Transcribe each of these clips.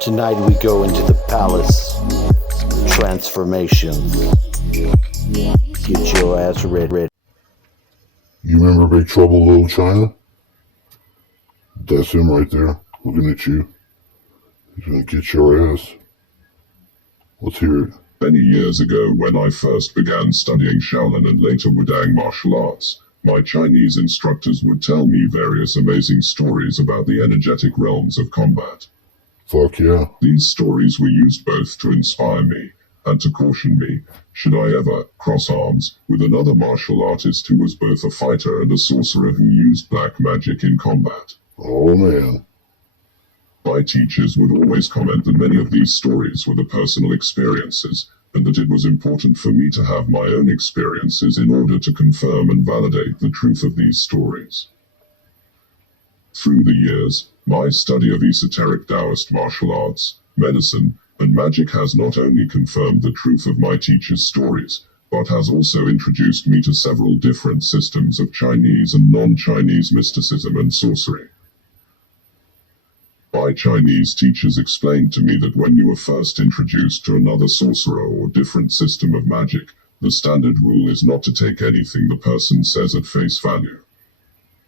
Tonight we go into the palace. Transformation. Get your ass ready. You remember Big Trouble Little China? That's him right there, looking at you. He's gonna get your ass. Let's hear it. Many years ago, when I first began studying Shaolin and later Wudang martial arts, my Chinese instructors would tell me various amazing stories about the energetic realms of combat. Fuck yeah. These stories were used both to inspire me and to caution me, should I ever cross arms with another martial artist who was both a fighter and a sorcerer who used black magic in combat. Oh man. My teachers would always comment that many of these stories were the personal experiences, and that it was important for me to have my own experiences in order to confirm and validate the truth of these stories. Through the years, my study of esoteric Taoist martial arts, medicine, and magic has not only confirmed the truth of my teachers' stories, but has also introduced me to several different systems of Chinese and non-Chinese mysticism and sorcery. My Chinese teachers explained to me that when you are first introduced to another sorcerer or different system of magic, the standard rule is not to take anything the person says at face value.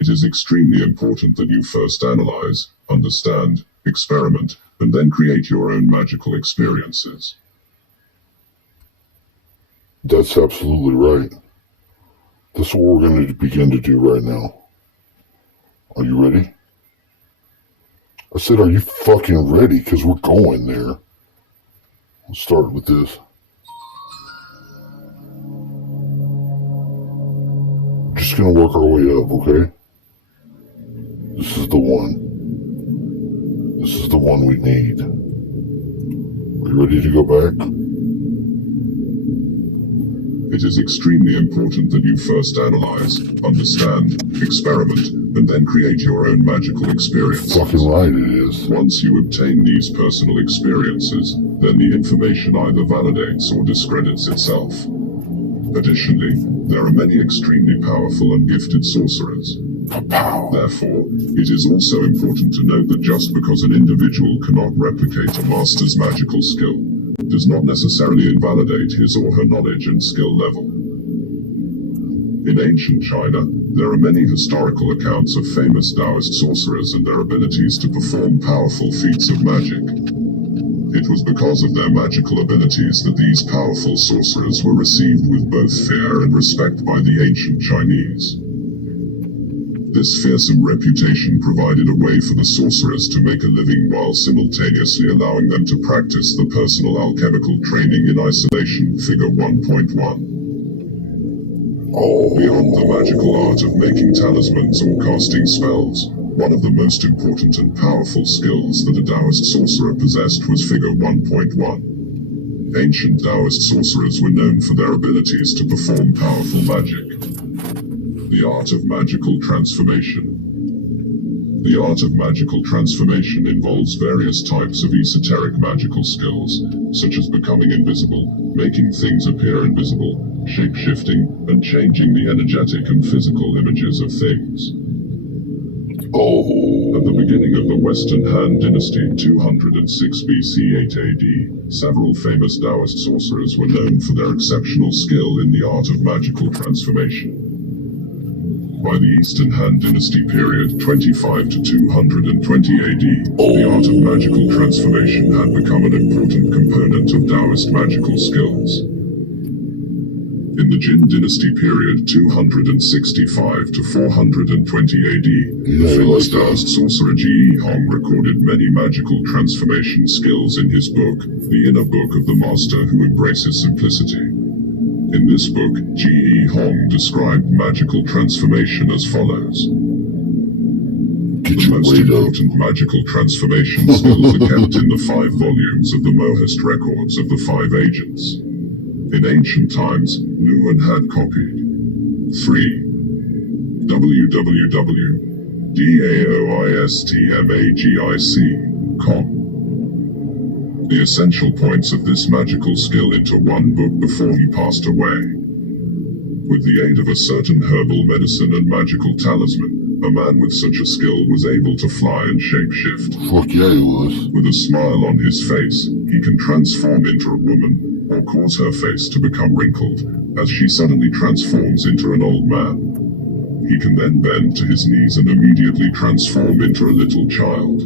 It is extremely important that you first analyze, understand, experiment, and then create your own magical experiences. That's absolutely right. That's what we're going to begin to do right now. Are you ready? I said, are you fucking ready? Because we're going there. Let's start with this. We're just going to work our way up, okay? This is the one. This is the one we need. Are you ready to go back? It is extremely important that you first analyze, understand, experiment, and then create your own magical experiences. Fucking right it is. Once you obtain these personal experiences, then the information either validates or discredits itself. Additionally, there are many extremely powerful and gifted sorcerers. Therefore, it is also important to note that just because an individual cannot replicate a master's magical skill, does not necessarily invalidate his or her knowledge and skill level. In ancient China, there are many historical accounts of famous Taoist sorcerers and their abilities to perform powerful feats of magic. It was because of their magical abilities that these powerful sorcerers were received with both fear and respect by the ancient Chinese. This fearsome reputation provided a way for the sorcerers to make a living while simultaneously allowing them to practice the personal alchemical training in isolation. Figure 1.1. Beyond the magical art of making talismans or casting spells, one of the most important and powerful skills that a Taoist sorcerer possessed was Figure 1.1. Ancient Taoist sorcerers were known for their abilities to perform powerful magic. The art of magical transformation. The art of magical transformation involves various types of esoteric magical skills, such as becoming invisible, making things appear invisible, shape-shifting, and changing the energetic and physical images of things. At the beginning of the Western Han Dynasty, 206 BC 8 AD, several famous Taoist sorcerers were known for their exceptional skill in the art of magical transformation. By the Eastern Han Dynasty period, 25 to 220 AD, the art of magical transformation had become an important component of Taoist magical skills. In the Jin Dynasty period, 265 to 420 AD, the famous Taoist sorcerer Ji Hong recorded many magical transformation skills in his book, The Inner Book of the Master Who Embraces Simplicity. In this book, Ji Hong described magical transformation as follows. The most important magical transformation skills are kept in the 5 volumes of the Mohist records of the 5 agents. In ancient times, Nguyen had copied 3. www.daoistmagic.com. The essential points of this magical skill into one book before he passed away. With the aid of a certain herbal medicine and magical talisman, A man with such a skill was able to fly and shapeshift. Fuck yeah, he was. With a smile on his face, he can transform into a woman, or cause her face to become wrinkled, as she suddenly transforms into an old man. He can then bend to his knees and immediately transform into a little child.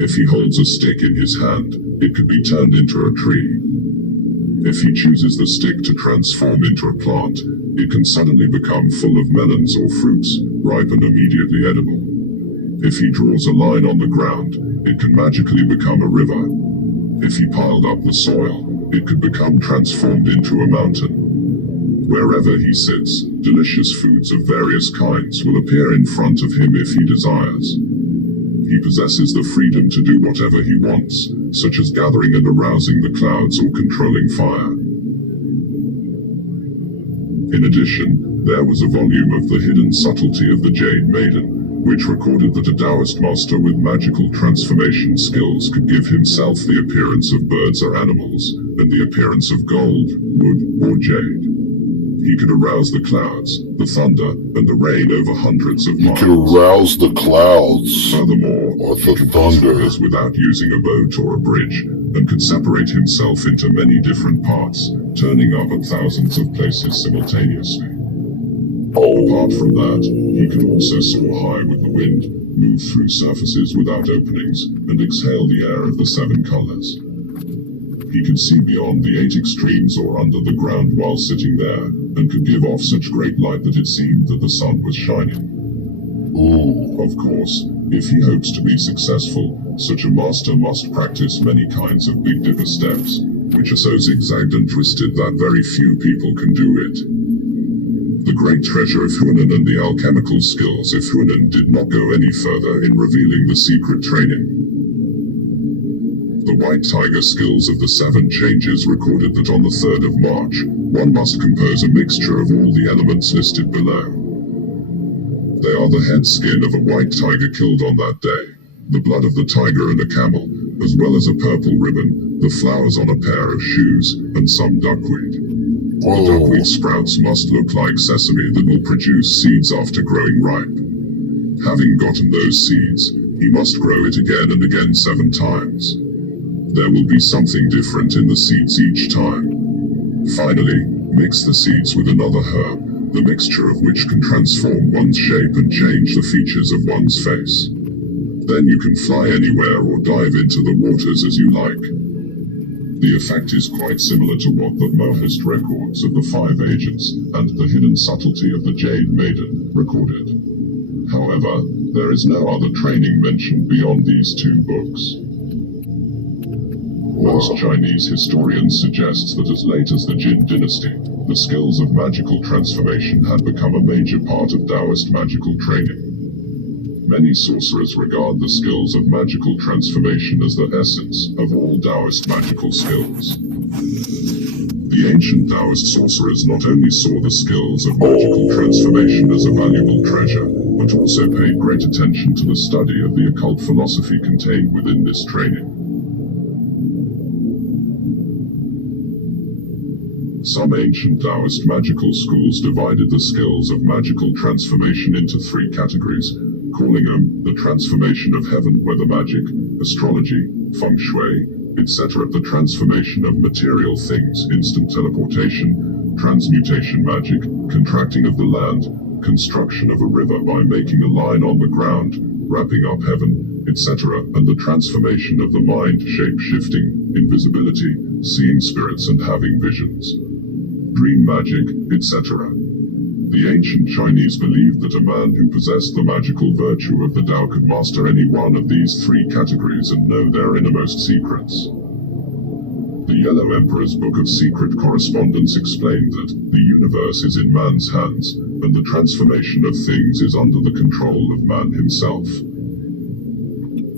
If he holds a stick in his hand, it could be turned into a tree. If he chooses the stick to transform into a plant, it can suddenly become full of melons or fruits, ripe and immediately edible. If he draws a line on the ground, it can magically become a river. If he piled up the soil, it could become transformed into a mountain. Wherever he sits, delicious foods of various kinds will appear in front of him if he desires. He possesses the freedom to do whatever he wants, such as gathering and arousing the clouds or controlling fire. In addition, there was a volume of The Hidden Subtlety of the Jade Maiden, which recorded that a Taoist master with magical transformation skills could give himself the appearance of birds or animals, and the appearance of gold, wood, or jade. He could arouse the clouds, the thunder, and the rain over hundreds of miles. He could arouse the clouds. Furthermore, or he the could cross thunder. rivers without using a boat or a bridge, and could separate himself into many different parts, turning up at thousands of places simultaneously. Apart from that, he could also soar high with the wind, move through surfaces without openings, and exhale the air of the 7 colors. He could see beyond the 8 extremes or under the ground while sitting there, and could give off such great light that it seemed that the sun was shining. Ooh. Of course, if he hopes to be successful, such a master must practice many kinds of Big Dipper steps, which are so zigzagged and twisted that very few people can do it. The great treasure of Huanan and the alchemical skills of Huanan did not go any further in revealing the secret training. The White Tiger skills of the 7 changes recorded that on the 3rd of March, one must compose a mixture of all the elements listed below. They are the head skin of a white tiger killed on that day, the blood of the tiger and a camel, as well as a purple ribbon, the flowers on a pair of shoes, and some duckweed. The duckweed sprouts must look like sesame that will produce seeds after growing ripe. Having gotten those seeds, he must grow it again and again 7 times. There will be something different in the seeds each time. Finally, mix the seeds with another herb, the mixture of which can transform one's shape and change the features of one's face. Then you can fly anywhere or dive into the waters as you like. The effect is quite similar to what the Mohist records of the 5 agents and the Hidden Subtlety of the Jade Maiden recorded. However, there is no other training mentioned beyond these 2 books. Most Chinese historians suggest that as late as the Jin dynasty, the skills of magical transformation had become a major part of Taoist magical training. Many sorcerers regard the skills of magical transformation as the essence of all Taoist magical skills. The ancient Taoist sorcerers not only saw the skills of magical transformation as a valuable treasure, but also paid great attention to the study of the occult philosophy contained within this training. Some ancient Taoist magical schools divided the skills of magical transformation into 3 categories, calling them the transformation of heaven, weather magic, astrology, feng shui, etc., the transformation of material things, instant teleportation, transmutation magic, contracting of the land, construction of a river by making a line on the ground, wrapping up heaven, etc., and the transformation of the mind, shape-shifting, invisibility, seeing spirits and having visions, dream magic, etc. The ancient Chinese believed that a man who possessed the magical virtue of the Tao could master any one of these 3 categories and know their innermost secrets. The Yellow Emperor's Book of Secret Correspondence explained that the universe is in man's hands, and the transformation of things is under the control of man himself.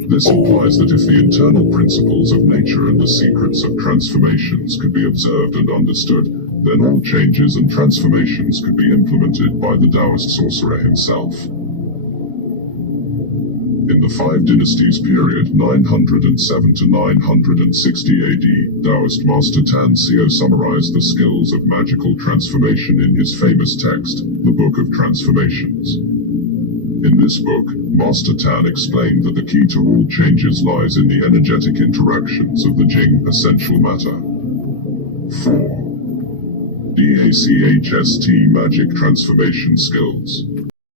This implies that if the internal principles of nature and the secrets of transformations could be observed and understood, then all changes and transformations could be implemented by the Taoist sorcerer himself. In the 5 dynasties period 907 to 960 AD, Taoist master Tan Xiao summarized the skills of magical transformation in his famous text, the Book of Transformations. In this book, Master Tan explained that the key to all changes lies in the energetic interactions of the Jing essential matter. 4. DACHST Magic Transformation Skills.